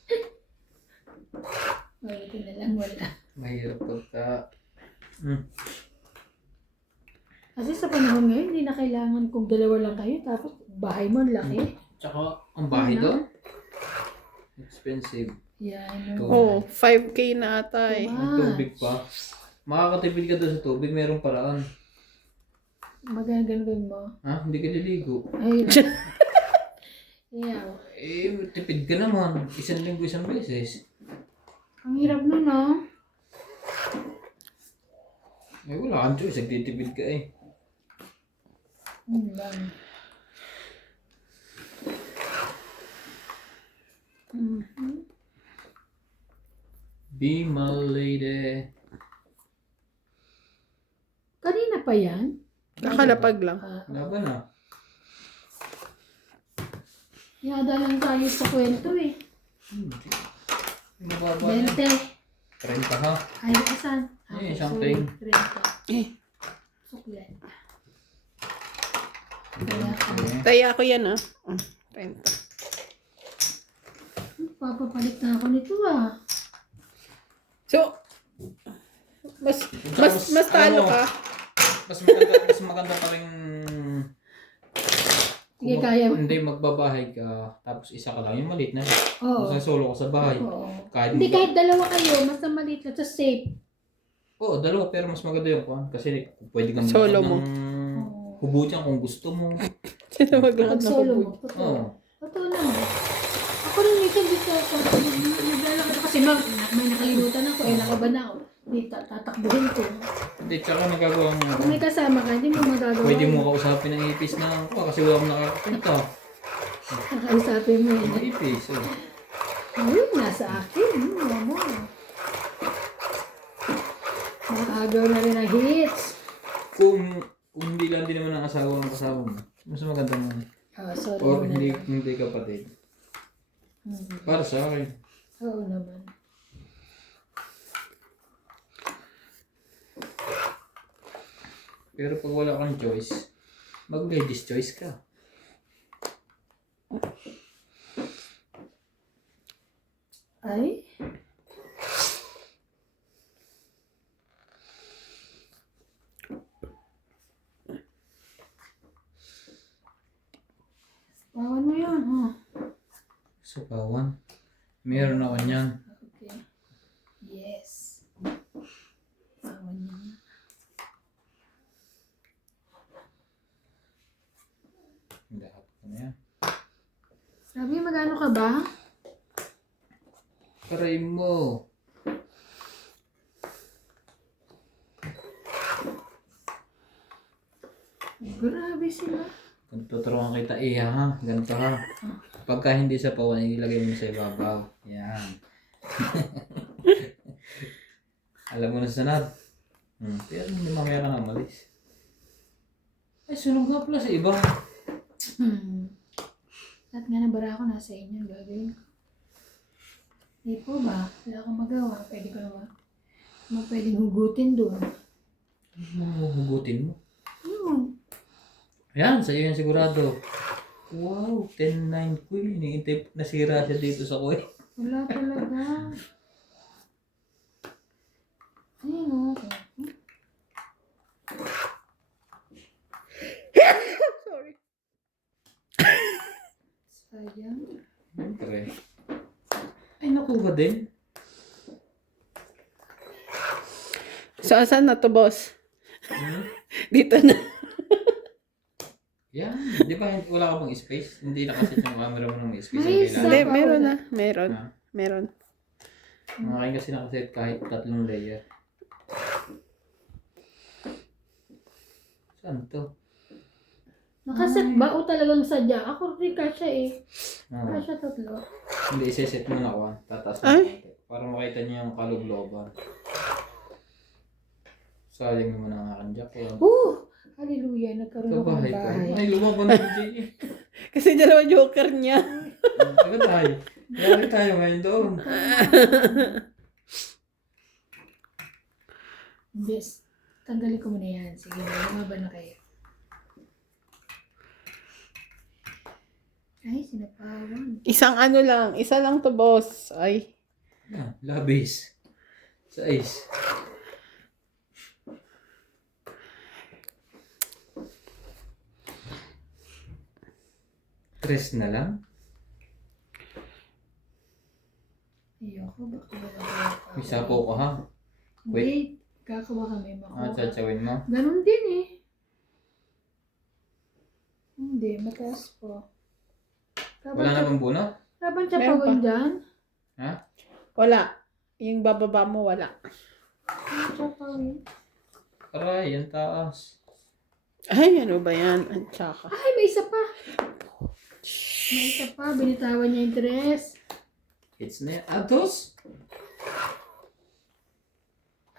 Wala na lang. Wala. Mahirap pagka... Kasi sa panahon ngayon, hindi na kailangan kung dalawa lang kayo. Tapos bahay mo ang laki. Tsaka, ang bahay doon. Expensive. Yan. Oh, 5K na ata eh. Ang tubig pa. Makakatipid ka doon sa tubig. Merong paraan. Magagano'n mo. Ha? Hindi ka liligo. Ay. Yeah. Eh, tipid ka naman. Isang linggo, isang beses. Ang hirap nun, no? Eh, wala kang choice. Nagtitipid ka eh. Yun lang. Be my lady. Kanina pa yan? Kakalapag lang. Laban na. Yada lang tayo sa kwento eh. Hindi. Mababa na. 20. 30 ha? Ay, asan? Eh, something. 30. Eh, Suklet. Kaya ka. taya ko yan ah. 30. Papapalit na ako nito ah. So, mas talo ka. Mas maganda pa rin Sige, kaya mo. Hindi, magbabahay ka, tapos isa ka lang. Yung maliit na. Oo. Mas solo ka sa bahay. Oo. Kahit Hindi, kahit dalawa kayo, mas maliit na. Just safe. Oo, dalawa, pero mas maganda yung kwan. Kasi pwede kang Solo maglakad mo. ng hubo dyan kung gusto mo. Sino maglakad Pag na solo mo. hubog? Totoo. Oo. Totoo naman. Ako rin minsan dito naglalakad ako kasi may nakalimutan ako eh, nakaba na ako. Hindi tatakbuhin ko. Hindi, tsaka nagagawa mo. Kung may kasama ka, hindi mo magagawa. Pwede mo kausapin ng ipis na kasi wala mo nakakapunta. Nakausapin mo yun. Ang ipis. Oh. Ayun, nasa akin. Wala mo. Nakagaw na rin ang hits. Kung hindi lang din naman ang asawa ng kasama mo, mas maganda mo. Oh, sorry. Or muna lang. hindi kapatid. Para sa akin. Oo naman. Pero pag wala kang choice, mag-ladies choice ka. Ay? Bawan mo yun, oh. Sukawan. Meron ako niyan. Okay. Yes. Bawan mo na. Lahat ko na yan. Sabi, magano ka ba? Taray mo. Grabe sila. Kung tuturuan kita, ha? Ganito ha. Pagka hindi sa pawan, ilagay mo sa ibabaw. Yan. Alam mo na sanad. Pero hindi mamaya ka na malis. Ay, sunog nga pala sa iba. Lahat nga ng bara ko nasa inyo, gagawin ko. Hindi po ba? Wala kang magawa. Pwede ko naman. Ano pwedeng hugutin doon? Hugutin mo. Yun. Ayan, sa'yo yan sigurado. Wow, 10-9 ko yun. Iniintay nasira siya dito sa kuwi. Wala talaga. Ayun o. So, asan na to, boss? Hmm? Dito na. Yan. Di ba wala ka bang space? Hindi nakasit yung camera mo ng space. May Ang isa. Hindi, kailangan. meron na. Meron. Ah. Meron. Ang akin kasi nakaset kahit 3 layer. Saan to? Nakaset ba o talagang sadya? Ako rin kasya eh. Ah. Kasya 3. Hindi, iseset mo na ako. Tataas mo Ay. konti. Para makita niyo yung kalugloban. Sayang naman ang aking jack. Hallelujah, nagkaroon Ito ako ng bahay bahay. ko. Ay, lumaban na yung Jay. Kasi dalawa joker niya. Taga tayo. Yari tayo ngayon doon. Yes. Tanggalin ko muna yan. Sige, lumaban na kayo. Ay, sinapawan. Isang ano lang. Isa lang to, boss. Ay. Yan, labis. Size. Tres na lang? Ayoko, baka wala May sapo ka ha? Hindi, kakawa kami makuha. Tsawin mo? Ganun din eh. Hindi, mataas po. Wala na bang bunot? Laban siya Meron pawin pa. dyan. Ha? Wala. Yung bababa mo, wala. Laban siya pawin. Aray, ang taas. Ay, ano ba yan? Ang tsaka. Ay, may isa pa. May isa pa. Binitawan niya yung dress. It's na yan. Atos?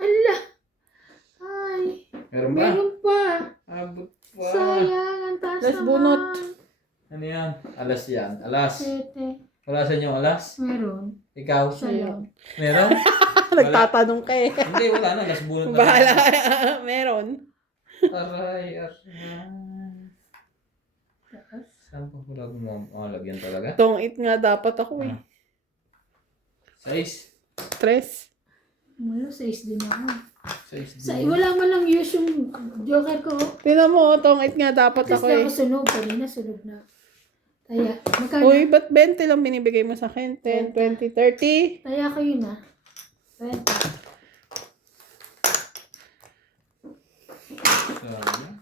Ala! Ay, Meron ba? meron pa. Abot pa. Sayang, ang taas Let's naman. bunot. Ano yan? Alas yan. Alas. Sete. Wala sa inyo alas? Meron. Ikaw? Isa lang. Meron? Nagtatanong ka eh. Hindi, wala na. Alas bunot na. Bahala. Meron. Aray, aray. Taas. Saan pa pala gumagalagyan talaga? Tong it nga dapat ako eh. Size. Tres. Wala, 6 din ako. Size. Wala man lang use yung joker ko. Tingnan mo, tong it nga dapat Tapos ako na eh. ako sunog. Kanina sunog na. Kaya, magkano? Uy, ba't 20 lang binibigay mo sa akin? 10, 20, 30? Kaya ko yun ah. 20. Sayang.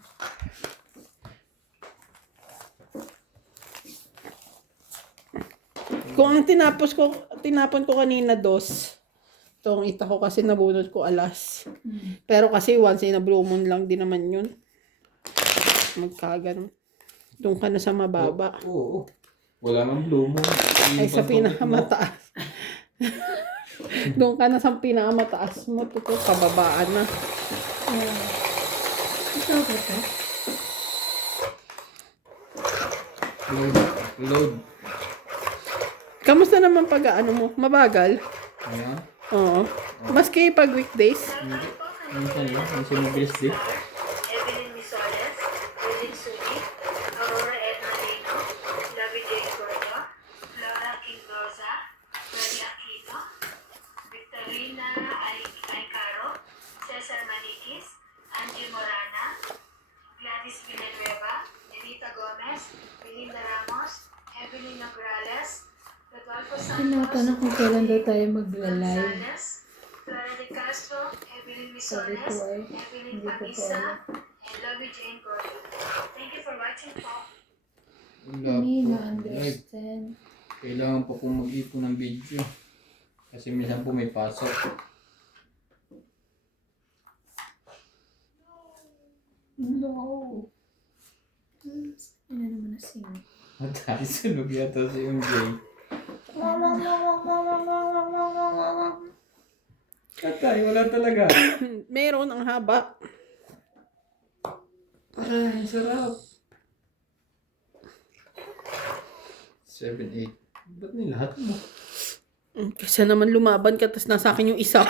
Kung ang tinapon ko kanina tong ita ko kasi nabunot ko alas. Pero kasi once in a blue moon lang din naman yun. Magkaganon. Doon ka na sa mababa. Oo. Wala nang blue mo. Ay sa pinakamataas. Doon ka na sa pinakamataas mo. Ito pababaan na. Ito ko ito. Load. Load. Kamusta naman pag ano mo? Mabagal? Ayan. Oo. Maski pag weekdays? Minsan lang. Minsan mabilis din. Evelyn Misoles, Willie Suni, Aurora Edna Lino, David J. Gordo, Flora Quindosa, Freddy Aquino, Victorina Aycaro, Cesar Maniquis, Angie Morana, Gladys Villanueva, Anita Gomez, Belinda Ramos, Evelyn Nograles, Rodolfo Tinatanong Santos, kung kailan daw tayo magla-live. Gonzales, Flora de Castro, Evelyn Sabi Misones, ko ay, Evelyn hindi ko po Pagisa, alam. and Lovey Jane Gordon. Thank you for watching po. Hindi Live. na-understand. Kailangan pa pong mag-ipon ng video. Kasi minsan po may pasok. No. Ano naman na sing. At tayo sunog yata si MJ. Tatay, wala talaga. Meron ang haba. Ay, sarap. 7, 8. Ba't nilahat mo? Kasi naman lumaban ka tapos nasa akin yung isa.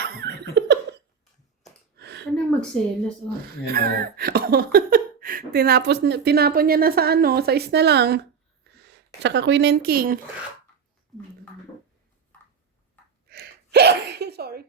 Anong magselos? Oh. Yan o. Tinapon niya na sa sa is na lang. Tsaka Queen and King. Sorry.